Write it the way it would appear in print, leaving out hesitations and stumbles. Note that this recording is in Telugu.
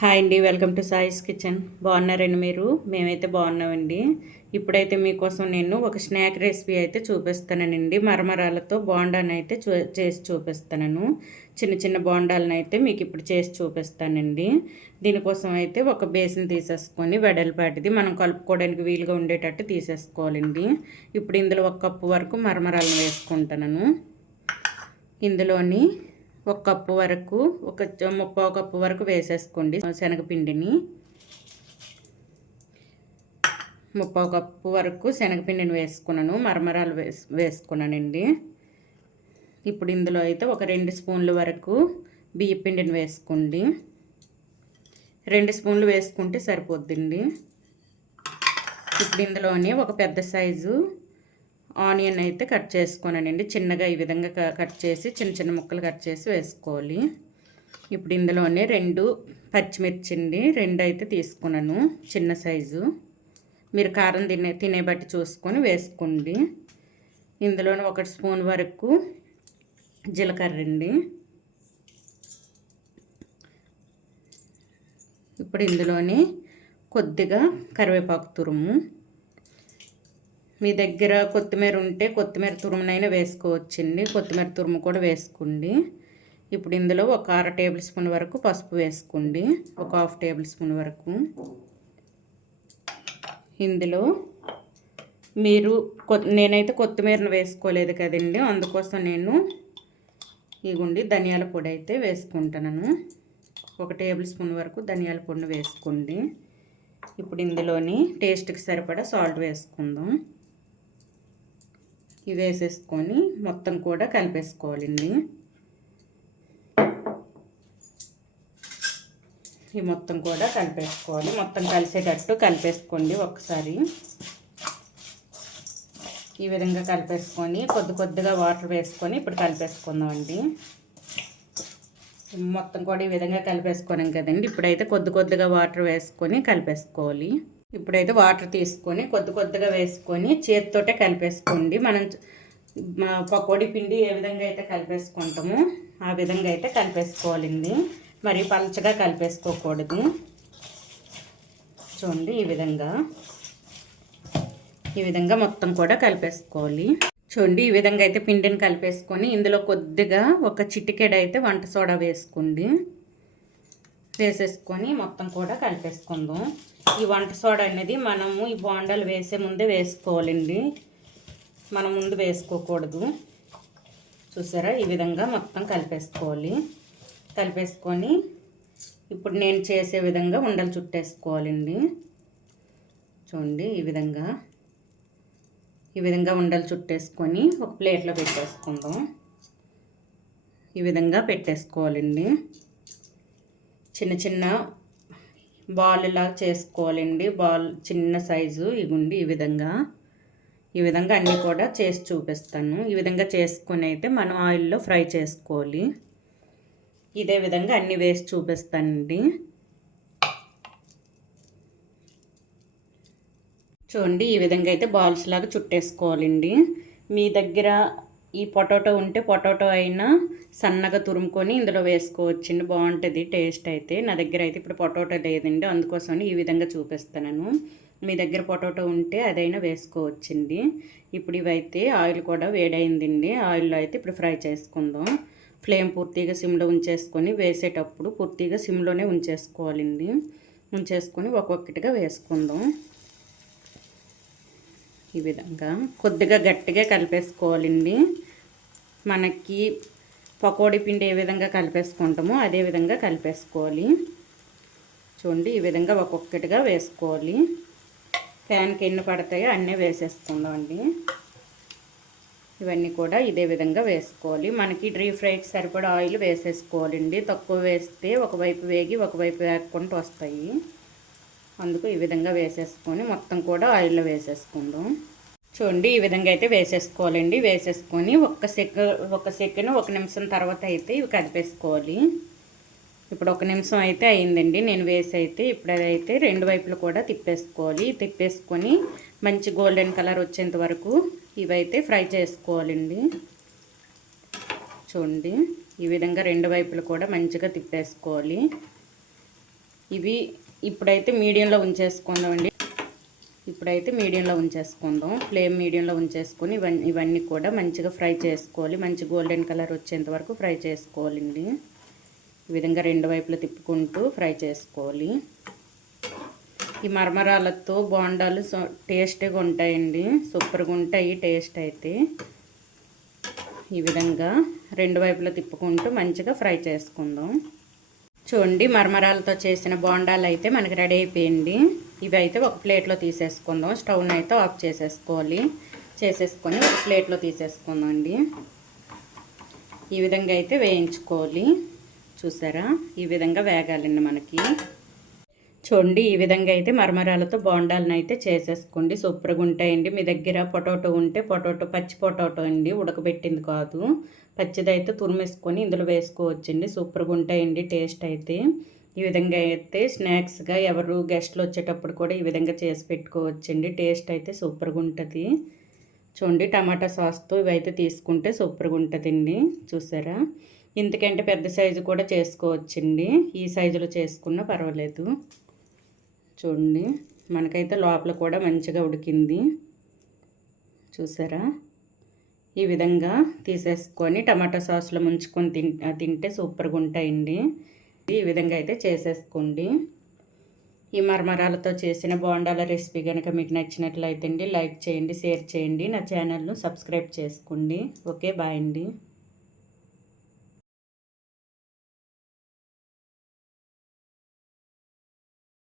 హాయ్ అండి, వెల్కమ్ టు సాయిస్ కిచెన్. బాగున్నారండి మీరు? మేమైతే బాగున్నామండి. ఇప్పుడైతే మీకోసం నేను ఒక స్నాక్ రెసిపీ అయితే చూపిస్తానండి. మరమరాలతో బోండాన్ని అయితే చేసి చూపిస్తాను. చిన్న చిన్న బోండాలను అయితే మీకు ఇప్పుడు చేసి చూపిస్తానండి. దీనికోసం అయితే ఒక బేసిన్ తీసేసుకొని వెడల్పాటిది మనం కలుపుకోవడానికి వీలుగా ఉండేటట్టు తీసేసుకోవాలండి. ఇప్పుడు ఇందులో 1 కప్పు వరకు మరమరాలను వేసుకుంటాను. ఇందులోని 1 కప్పు వరకు ఒక 3/4 కప్పు వరకు వేసేసుకోండి శనగపిండిని. 3/4 కప్పు వరకు శనగపిండిని వేసుకున్నాను, మరమరాలు వేసుకున్నానండి. ఇప్పుడు ఇందులో అయితే ఒక 2 స్పూన్ల వరకు బియ్యపిండిని వేసుకోండి. 2 స్పూన్లు వేసుకుంటే సరిపోద్దండి. ఇప్పుడు ఇందులోనే ఒక పెద్ద సైజు ఆనియన్ అయితే కట్ చేసుకున్నానండి. చిన్నగా ఈ విధంగా కట్ చేసి చిన్న చిన్న ముక్కలు కట్ చేసి వేసుకోవాలి. ఇప్పుడు ఇందులోనే 2 పచ్చిమిర్చి అండి, 2 అయితే తీసుకున్నాను చిన్న సైజు. మీరు కారం తినే బట్టి చూసుకొని వేసుకోండి. ఇందులోనే 1 స్పూన్ వరకు జీలకర్ర అండి. ఇప్పుడు ఇందులోనే కొద్దిగా కరివేపాకు తురుము. మీ దగ్గర కొత్తిమీర ఉంటే కొత్తిమీర తురుమునైనా వేసుకోవచ్చండి. కొత్తిమీర తురుము కూడా వేసుకోండి. ఇప్పుడు ఇందులో ఒక 1/2 టేబుల్ స్పూన్ వరకు పసుపు వేసుకోండి. ఒక 1/2 టేబుల్ స్పూన్ వరకు. ఇందులో నేనైతే కొత్తిమీరను వేసుకోలేదు కదండి, అందుకోసం నేను ఇగుండి ధనియాల పొడి అయితే వేసుకుంటున్నాను. 1 టేబుల్ స్పూన్ వరకు ధనియాల పొడిని వేసుకోండి. ఇప్పుడు ఇందులోని టేస్ట్కి సరిపడా సాల్ట్ వేసుకుందాం. ఇవి వేసేసుకొని మొత్తం కూడా కలిపేసుకోవాలండి. ఈ మొత్తం కూడా కలిపేసుకోవాలి. మొత్తం కలిసేటట్టు కలిపేసుకోండి ఒకసారి. ఈ విధంగా కలిపేసుకొని కొద్దిగా వాటర్ వేసుకొని ఇప్పుడు కలిపేసుకుందామండి. మొత్తం కూడా ఈ విధంగా కలిపేసుకున్నాం కదండి. ఇప్పుడైతే కొద్దిగా వాటర్ వేసుకొని కలిపేసుకోవాలి. ఇప్పుడైతే వాటర్ తీసుకొని కొద్దిగా వేసుకొని చేతితోటే కలిపేసుకోండి. మనం పకోడీ పిండి ఏ విధంగా అయితే కలిపేసుకుంటామో ఆ విధంగా అయితే కలిపేసుకోవాలండి. మరి పలచగా కలిపేసుకోకూడదు. చూడండి, ఈ విధంగా మొత్తం కూడా కలిపేసుకోవాలి. చూడండి, ఈ విధంగా అయితే పిండిని కలిపేసుకొని ఇందులో కొద్దిగా ఒక చిటికెడు అయితే వంట సోడా వేసేసుకొని మొత్తం కూడా కలిపేసుకుందాం. ఈ వంట సోడా అనేది మనము ఈ బోండాలు వేసే ముందే వేసుకోవాలండి, మనం ముందు వేసుకోకూడదు. చూసారా, ఈ విధంగా మొత్తం కలిపేసుకోవాలి. కలిపేసుకొని ఇప్పుడు నేను చేసే విధంగా ఉండలు చుట్టేసుకోవాలండి. చూడండి, ఈ విధంగా ఉండలు చుట్టేసుకొని ఒక ప్లేట్లో పెట్టేసుకుందాం. ఈ విధంగా పెట్టేసుకోవాలండి. చిన్న చిన్న బాల్లా చేసుకోవాలండి. చిన్న సైజు ఇగుండి ఈ విధంగా అన్నీ కూడా చేసి చూపిస్తాను. ఈ విధంగా చేసుకొని అయితే మనం ఆయిల్లో ఫ్రై చేసుకోవాలి. ఇదే విధంగా అన్నీ వేసి చూపిస్తానండి. చూడండి, ఈ విధంగా అయితే బాల్స్ లాగా చుట్టేసుకోవాలండి. మీ దగ్గర ఈ పొటాటో ఉంటే పొటాటో అయినా సన్నగా తురుముకొని ఇందులో వేసుకోవచ్చండి, బాగుంటుంది టేస్ట్ అయితే. నా దగ్గర అయితే ఇప్పుడు పొటాటో లేదండి, అందుకోసమని ఈ విధంగా చూపిస్తున్నాను. మీ దగ్గర పొటాటో ఉంటే అదైనా వేసుకోవచ్చండి. ఇప్పుడు ఇవైతే ఆయిల్ కూడా వేడైందండి. ఆయిల్లో అయితే ఇప్పుడు ఫ్రై చేసుకుందాం. ఫ్లేమ్ పూర్తిగా సిమ్లో ఉంచేసుకొని వేసేటప్పుడు పూర్తిగా సిమ్లోనే ఉంచేసుకోవాలండి. ఉంచేసుకొని ఒక్కొక్కటిగా వేసుకుందాం. ఈ విధంగా కొద్దిగా గట్టిగా కలిపేసుకోవాలండి. మనకి పకోడీ పిండి ఏ విధంగా కలిపేసుకుంటామో అదే విధంగా కలిపేసుకోవాలి. చూడండి, ఈ విధంగా ఒక్కొక్కటిగా వేసుకోవాలి. ప్యాన్కి ఎన్ని పడతాయో అన్నీ వేసేసుకుందామండి. ఇవన్నీ కూడా ఇదే విధంగా వేసుకోవాలి. మనకి డీప్ ఫ్రైకి సరిపడా ఆయిల్ వేసేసుకోవాలండి. తక్కువ వేస్తే ఒకవైపు వేగి ఒకవైపు వేగకుండా వస్తాయి. అందుకు ఈ విధంగా వేసేసుకొని మొత్తం కూడా ఆయిల్లో వేసేసుకుందాం. చూడండి, ఈ విధంగా అయితే వేసేసుకోవాలండి. వేసేసుకొని ఒక సెకండ్ 1 నిమిషం తర్వాత అయితే ఇవి కదిపేసుకోవాలి. ఇప్పుడు 1 నిమిషం అయితే అయిందండి నేను వేసి అయితే. ఇప్పుడు అదైతే 2 వైపులు కూడా తిప్పేసుకోవాలి. తిప్పేసుకొని మంచి గోల్డెన్ కలర్ వచ్చేంత వరకు ఇవైతే ఫ్రై చేసుకోవాలండి. చూడండి, ఈ విధంగా 2 వైపులు కూడా మంచిగా తిప్పేసుకోవాలి. ఇవి ఇప్పుడైతే మీడియంలో ఉంచేసుకుందామండి. ఫ్లేమ్ మీడియంలో ఉంచేసుకొని ఇవన్నీ కూడా మంచిగా ఫ్రై చేసుకోవాలి. మంచి గోల్డెన్ కలర్ వచ్చేంత వరకు ఫ్రై చేసుకోవాలండి. ఈ విధంగా రెండు వైపులా తిప్పుకుంటూ ఫ్రై చేసుకోవాలి. ఈ మరమరాలతో బోండాలు టేస్టీగా ఉంటాయండి. సూపర్గా ఉంటాయి టేస్ట్ అయితే. ఈ విధంగా రెండు వైపులా తిప్పుకుంటూ మంచిగా ఫ్రై చేసుకుందాం. చూడండి, మరమరాలతో చేసిన బోండాలు అయితే మనకి రెడీ అయిపోయింది. ఇవి అయితే ఒక ప్లేట్లో తీసేసుకుందాం. స్టవ్ని అయితే ఆఫ్ చేసేసుకొని ఒక ప్లేట్లో తీసేసుకుందాం అండి. ఈ విధంగా అయితే వేయించుకోవాలి. చూసారా, ఈ విధంగా వేగాలండి మనకి. చూడండి, ఈ విధంగా అయితే మరమరాలతో బోండాలను అయితే చేసేసుకోండి. సూపర్గా ఉంటాయండి. మీ దగ్గర పొటాటో ఉంటే పచ్చి పొటాటో అండి, ఉడకబెట్టింది కాదు. పచ్చిదైతే తురిమేసుకొని ఇందులో వేసుకోవచ్చండి. సూపర్గా ఉంటాయండి టేస్ట్ అయితే. ఈ విధంగా అయితే స్నాక్స్గా ఎవరు గెస్ట్లు వచ్చేటప్పుడు కూడా ఈ విధంగా చేసి పెట్టుకోవచ్చండి. టేస్ట్ అయితే సూపర్గా ఉంటుంది. చూడండి, టమాటా సాస్తో ఇవైతే తీసుకుంటే సూపర్గా ఉంటుందండి. చూసారా, ఇంతకంటే పెద్ద సైజు కూడా చేసుకోవచ్చండి. ఈ సైజులో చేసుకున్నా పర్వాలేదు. చూడండి, మనకైతే లోపల కూడా మంచిగా ఉడికింది. చూసారా, ఈ విధంగా తీసేసుకొని టమాటా సాస్లో ముంచుకొని తింటే సూపర్గా ఉంటాయండి. ఈ విధంగా అయితే చేసేసుకోండి. ఈ మరమరాలతో చేసిన బోండాల రెసిపీ కనుక మీకు నచ్చినట్లయితే లైక్ చేయండి, షేర్ చేయండి, నా ఛానల్ను సబ్స్క్రైబ్ చేసుకోండి. ఓకే, బాయ్ అండి.